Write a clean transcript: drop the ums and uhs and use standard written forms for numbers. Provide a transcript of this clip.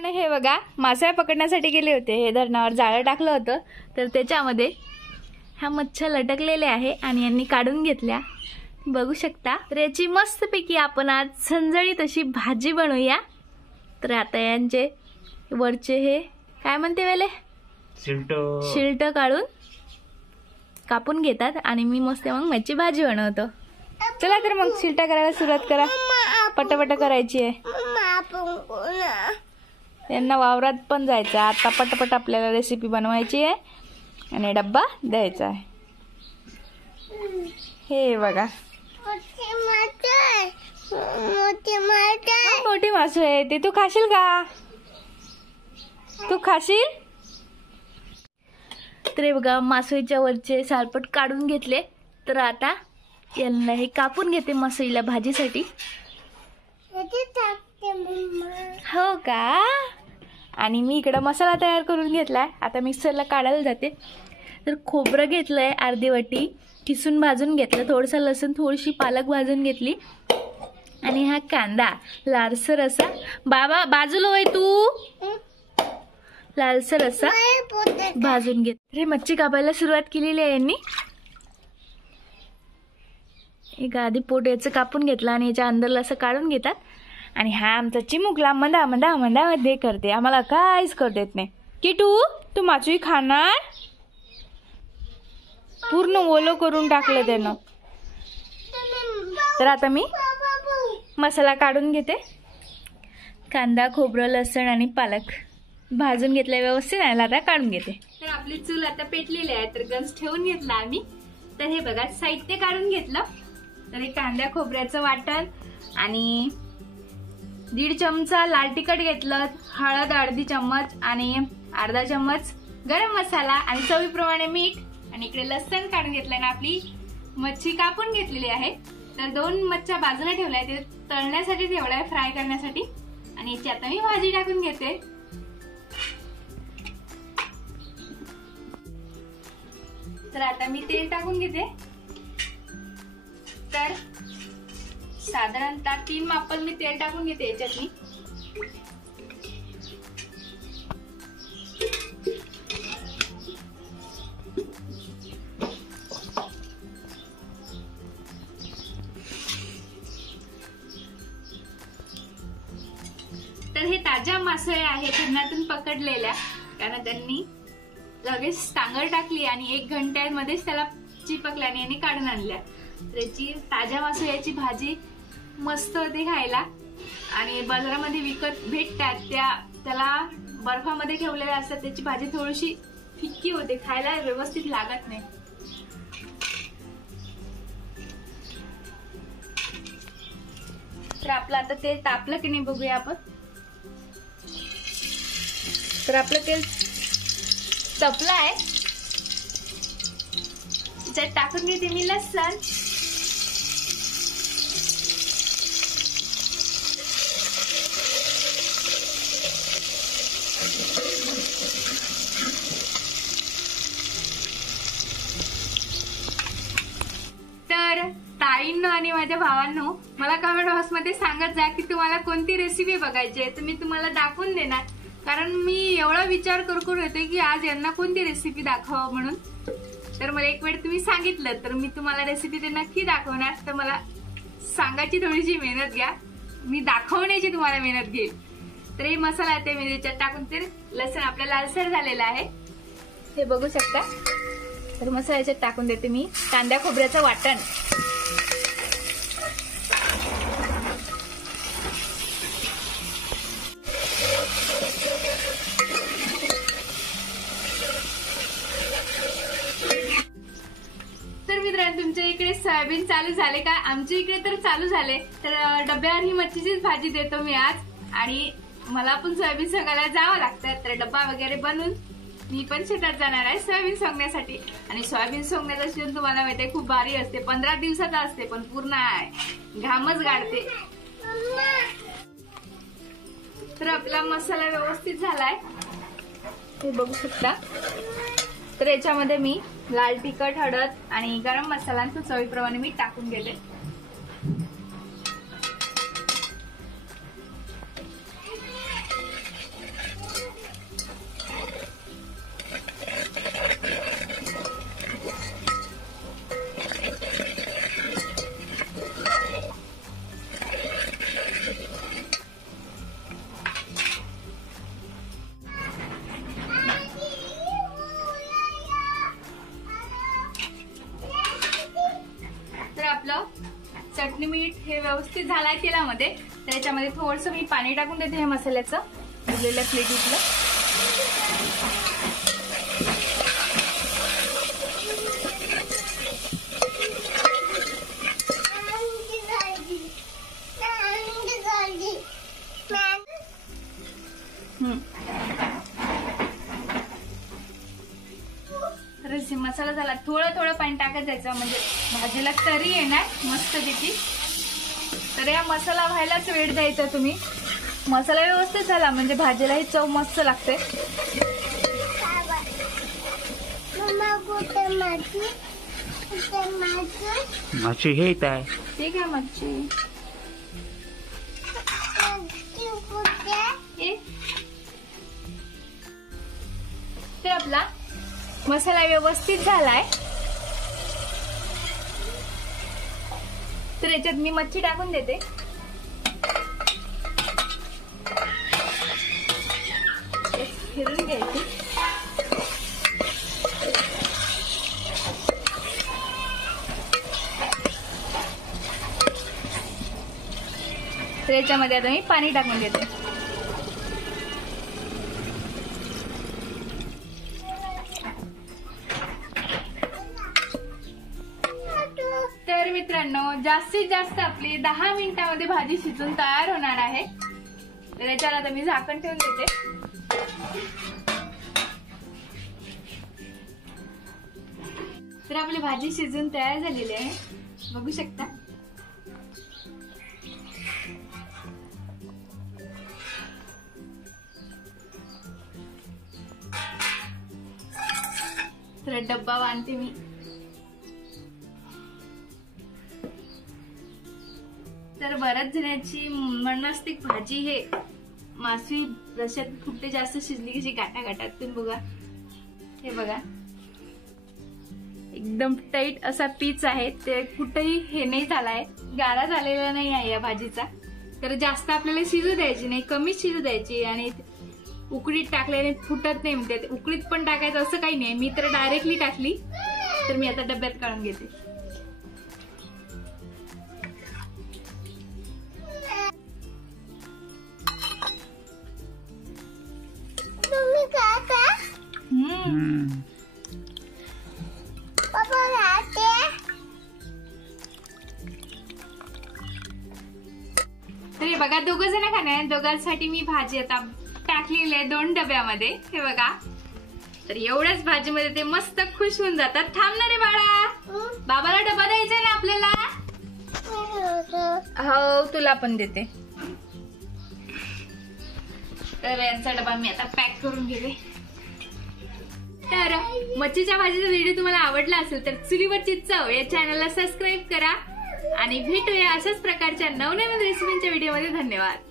मित्रांनो, हे बघा मासा पकडण्यासाठी गेले होते. हे धरणावर जाळं टाकलं होतं, तर त्याच्यामध्ये हा मच्छा लटकलेले आहे आणि यांनी काढून घेतल्या. बघू शकता. तर याची मस्तपैकी आपण आज झणझणीत अशी भाजी बनवूया. तर आता यांचे वरचे हे काय म्हणते वेले शिल्ट काढून कापून घेतात आणि मी मस्त मग मच्छी भाजी बनवतो. चला तर मग शिल्टा करायला सुरुवात करा. पटापट करायची आहे. त्यांना वावरात पण जायचं. आता पटापट आपल्याला रेसिपी बनवायची आहे आणि डब्बा द्यायचा आहे. हे बघा मोठी मासू आहे. ते तू खाशील का? तू खाशील? तर बघा मासळीच्या वरचे सालपट काढून घेतले. तर आता यांना हे कापून घेते मासळीला भाजीसाठी. हो का? आणि मी इकडं मसाला तयार करून घेतलाय. आता मिक्सरला काढायला जाते. तर खोबरं घेतलंय अर्धी वाटी, किसून भाजून घेतलं. थोडंसं लसूण, थोडीशी पालक भाजून घेतली आणि हा कांदा लालसर असा बाबा बाजूला होय तू लालसर असा भाजून घेत. हे मच्छी कापायला सुरुवात केलेली आहे यांनी. एक आधी पोट याचं कापून घेतलं आणि याच्या अंदरला असं काढून घेतात. आणि हा आमचा चिमुकला मंदा मंदा मंदा मध्ये करते. आम्हाला काहीच करता येत नाही. किटू तू मासळी खाणार? पूर्ण ओलं करून टाकलं त्यानं. तर आता मी मसाला काढून घेते. कांदा, खोबरं, लसण आणि पालक भाजून घेतलं व्यवस्थित. आणि आता काढून घेते. तर आपली चूल आता पेटलेली आहे. तर गॅस ठेवून घेतला आम्ही. तर हे बघा साहित्य काढून घेतलं. तर हे कांद्या खोबऱ्याचं वाटण आणि 1.5 चमचा लाल तिखट घेतलं, हळद अर्धी चम्मच आणि अर्धा चम्मच गरम मसाला आणि चवीप्रमाणे मीठ. आणि इकडे लसण काढून घेतलंय ना. आपली मच्छी कापून घेतलेली आहे. तर 2 मच्छ्या बाजूला ठेवलाय. ते तळण्यासाठी ठेवलाय, फ्राय करण्यासाठी. आणि याची आता मी भाजी टाकून घेते. तर आता मी तेल टाकून घेते. तर साधारणतः 3 मापल मी तेल टाकून घेते याच्यात मी. तर हे ताज्या मासळ्या आहेत धरणातून पकडलेल्या. कारण त्यांनी लगेच सांगर टाकली आणि 1 घंट्यामध्येच त्याला चिपकल्याने यांनी काढून आणल्या. त्याची ताज्या मासळ्याची भाजी मस्त होते खायला. आणि बाजारामध्ये विकत भेटतात त्याला बर्फामध्ये ठेवलेल्या असतात. त्याची भाजी थोडीशी फिक्की होते, खायला व्यवस्थित लागत नाही. तर आपलं आता तेल तापलं की नाही बघूया आपण. तर आपलं तेल तपलं आहे. त्याच्यात टाकून घेते मी लसण. तर ताईंनो आणि माझ्या भावांनो मला कमेंट बॉक्स मध्ये सांगत जा की तुम्हाला कोणती रेसिपी बघायची आहे. तर मी तुम्हाला दाखवून देणार. कारण मी एवढा विचार करून येते की आज यांना कोणती रेसिपी दाखवावं म्हणून. तर मला एक वेळ तुम्ही सांगितलं तर मी तुम्हाला रेसिपी ते नक्की दाखवणार. तर मला सांगायची थोडीशी मेहनत घ्या. मी दाखवण्याची तुम्हाला मेहनत घेईल. तर हे मसाला आहे ते मी त्याच्यात टाकून. ते लसण आपल्या लालसर झालेला आहे हे बघू शकता. तर मसाला याच्यात टाकून देते मी कांद्या खोबऱ्याचं वाटण. तुमच्या इकडे सोयाबीन चालू झाले का? आमच्या इकडे तर चालू झाले. तर डब्यावर ही मच्छीचीच भाजी देतो मी आज. आणि मला पण सोयाबीन सोंगायला जावं लागतं. तर डब्बा वगैरे बनवून मी पण शेतात जाणार आहे सोयाबीन सोंगण्यासाठी. आणि सोयाबीन सोंगण्याचा सीजन तुम्हाला माहिती खूप भारी असते. 15 दिवसाचा असते पण पूर्ण घामच गाडते. तर आपला मसाला व्यवस्थित झालाय हे बघू शकता. तर याच्यामध्ये मी लाल तिखट, हळद आणि गरम मसाला चवीप्रमाणे मी टाकून घेते. आपलं चटणी मीठ हे व्यवस्थित झालंय तेलामध्ये, तर याच्यामध्ये थोडंसं मी पाणी टाकून देते हे मसाल्याचं उरलेल्या प्लेटीतलं. तर मसाला झाला, थोडं थोडं पाणी टाकत जायचं म्हणजे भाजीला तरी येणार मस्त पैकी. तर या मसाला व्हायलाच वेळ द्यायचा तुम्ही. मसाला व्यवस्थित झाला म्हणजे भाजीलाही चव मस्त लागते. मच्छी हे आहे, ठीक आहे मच्छी. तर आपला मसाला व्यवस्थित झालाय, तर याच्यात मी मच्छी टाकून देते. फिरून घ्यायची. तर याच्यामध्ये आता मी पाणी टाकून देते. तर मित्रांनो, जास्तीत जास्त आपली 10 मिनिटांमध्ये भाजी शिजून तयार होणार आहे. तर याच्यावर आता मी झाकण ठेवून देते. तर आपली भाजी शिजून तयार झालेली आहे, बघू शकता. तर डब्बा बांधते मी. तर बऱ्याच जणांची म्हणणं असते भाजी हे मासळी रश्यात कुठे जास्त शिजली की गाठा गाठातून बघा, हे बघा एकदम टाईट असा पीस आहे, ते कुठेही हे नाही झालाय, गाळा झालेला नाही आहे या भाजीचा. तर जास्त आपल्याला शिजू द्यायची नाही, कमी शिजू द्यायची. आणि उकडीत टाकल्याने फुटत नाही म्हणते, उकडीत पण टाकायचं असं काही नाही. मी तर डायरेक्टली टाकली. तर मी आता डब्यात काढून घेते. तर हे बघा, दोघ जण खाणार, दोघांसाठी मी भाजी आता टाकलेली आहे 2 डब्यामध्ये, हे बघा. तर एवढ्याच भाजीमध्ये ते मस्त खुश होऊन जातात. थांबणारे बाळा, बाबाला डबा द्यायचा ना आपल्याला. हो, तुला पण देते. तर यांचा डबा मी आता पॅक करून घेते. तर मच्छीच्या भाजीचा व्हिडिओ तुम्हाला आवडला असेल तर चुलीवरची चव या चॅनलला सबस्क्राईब करा आणि भेटूया अशाच प्रकारच्या नवनवीन रेसिपींच्या व्हिडिओमध्ये. धन्यवाद.